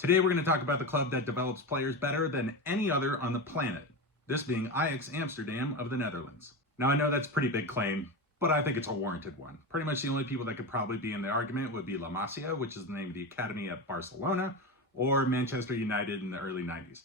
Today we're going to talk about the club that develops players better than any other on the planet, this being Ajax Amsterdam of the Netherlands. Now I know that's a pretty big claim, but I think it's a warranted one. Pretty much the only people that could probably be in the argument would be La Masia, which is the name of the academy at Barcelona, or Manchester United in the early 90s.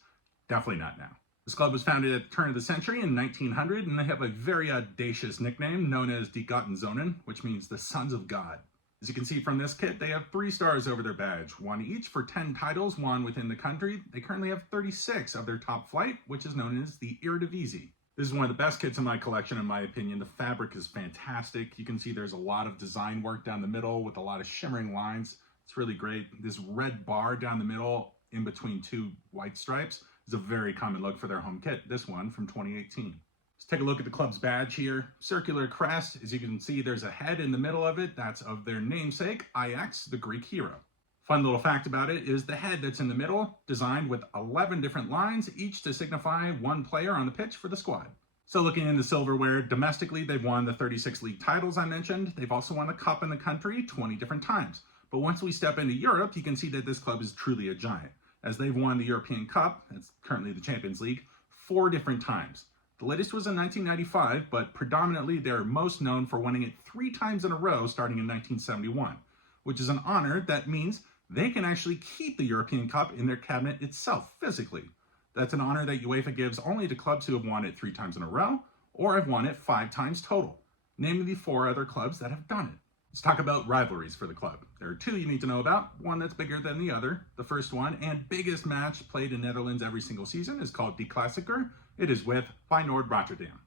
Definitely not now. This club was founded at the turn of the century in 1900, and they have a very audacious nickname known as Die Gottenzöhnen, which means the Sons of God. As you can see from this kit, they have 3 stars over their badge, one each for 10 titles won within the country. They currently have 36 of their top flight, which is known as the Eredivisie. This is one of the best kits in my collection, in my opinion. The fabric is fantastic. You can see there's a lot of design work down the middle with a lot of shimmering lines. It's really great. This red bar down the middle in between 2 white stripes is a very common look for their home kit, this one from 2018. Let's take a look at the club's badge here. Circular crest. As you can see, there's a head in the middle of it. That's of their namesake, Ajax, the Greek hero. Fun little fact about it is the head that's in the middle, designed with 11 different lines, each to signify one player on the pitch for the squad. So looking into silverware, domestically, they've won the 36 league titles I mentioned. They've also won the cup in the country 20 different times. But once we step into Europe, you can see that this club is truly a giant, as they've won the European Cup, that's currently the Champions League, 4 different times. The latest was in 1995, but predominantly they're most known for winning it 3 times in a row starting in 1971, which is an honor that means they can actually keep the European Cup in their cabinet itself physically. That's an honor that UEFA gives only to clubs who have won it 3 times in a row or have won it 5 times total, namely the 4 other clubs that have done it. Let's talk about rivalries for the club. There are 2 you need to know about, one that's bigger than the other. The first one and biggest match played in Netherlands every single season is called Die Klassieker. It is with Feyenoord Rotterdam.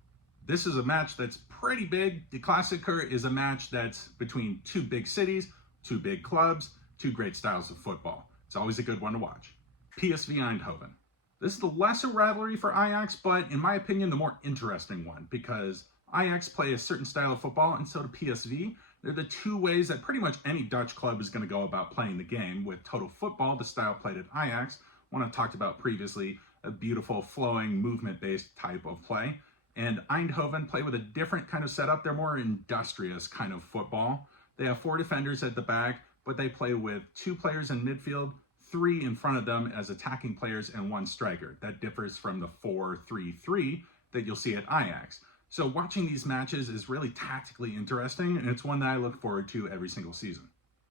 This is a match that's pretty big. Die Klassieker is a match that's between 2 big cities, 2 big clubs, 2 great styles of football. It's always a good one to watch. PSV Eindhoven. This is the lesser rivalry for Ajax, but in my opinion, the more interesting one, because Ajax play a certain style of football and so do PSV. They're the 2 ways that pretty much any Dutch club is going to go about playing the game, with total football, the style played at Ajax, one I've talked about previously, a beautiful, flowing, movement-based type of play. And Eindhoven play with a different kind of setup. They're more industrious kind of football. They have 4 defenders at the back, but they play with 2 players in midfield, 3 in front of them as attacking players, and 1 striker. That differs from the 4-3-3 that you'll see at Ajax. So watching these matches is really tactically interesting, and it's one that I look forward to every single season.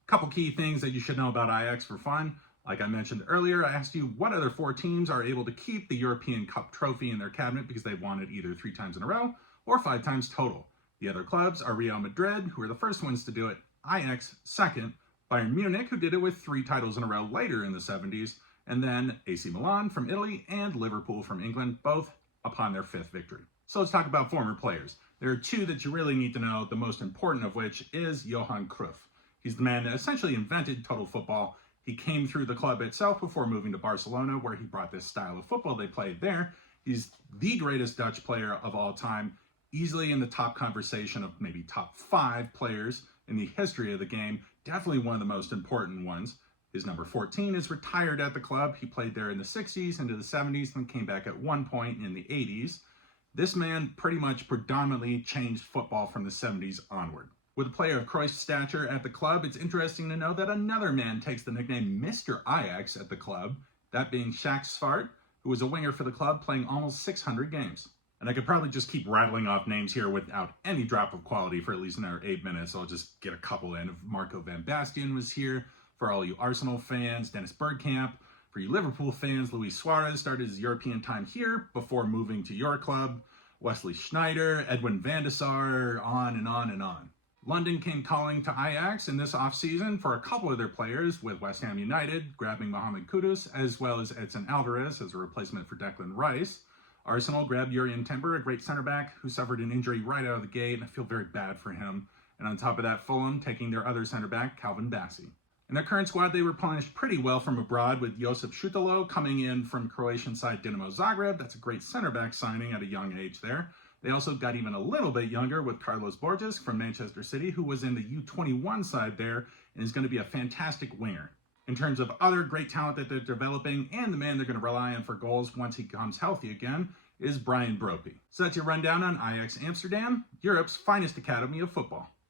A couple key things that you should know about Ajax for fun. Like I mentioned earlier, I asked you what other 4 teams are able to keep the European Cup trophy in their cabinet because they've won it either 3 times in a row or 5 times total. The other clubs are Real Madrid, who are the first ones to do it, Ajax second, Bayern Munich, who did it with 3 titles in a row later in the 70s, and then AC Milan from Italy and Liverpool from England, both upon their 5th victory. So let's talk about former players. There are 2 that you really need to know, the most important of which is Johan Cruyff. He's the man that essentially invented total football. He came through the club itself before moving to Barcelona, where he brought this style of football they played there. He's the greatest Dutch player of all time, easily in the top conversation of maybe top 5 players in the history of the game, definitely one of the most important ones. His number 14 is retired at the club. He played there in the 60s into the 70s and came back at one point in the 80s. This man pretty much predominantly changed football from the 70s onward. With a player of Cruyff's stature at the club, it's interesting to know that another man takes the nickname Mr. Ajax at the club, that being Sjaak Zwart, who was a winger for the club playing almost 600 games. And I could probably just keep rattling off names here without any drop of quality for at least another 8 minutes. I'll just get a couple in. If Marco van Basten was here, for all you Arsenal fans, Dennis Bergkamp. For you Liverpool fans, Luis Suarez started his European time here before moving to your club. Wesley Sneijder, Edwin van der Sar, on and on and on. London came calling to Ajax in this offseason for a couple of their players, with West Ham United grabbing Mohamed Kudus, as well as Edson Alvarez as a replacement for Declan Rice. Arsenal grabbed Jurrien Timber, a great center back who suffered an injury right out of the gate, and I feel very bad for him. And on top of that, Fulham taking their other center back, Calvin Bassey. In their current squad, they replenished pretty well from abroad, with Josip Šutalo coming in from Croatian side Dinamo Zagreb. That's a great center back signing at a young age there. They also got even a little bit younger with Carlos Borges from Manchester City, who was in the U21 side there and is going to be a fantastic winger. In terms of other great talent that they're developing, and the man they're going to rely on for goals once he becomes healthy again, is Brian Brophy. So that's your rundown on Ajax Amsterdam, Europe's finest academy of football.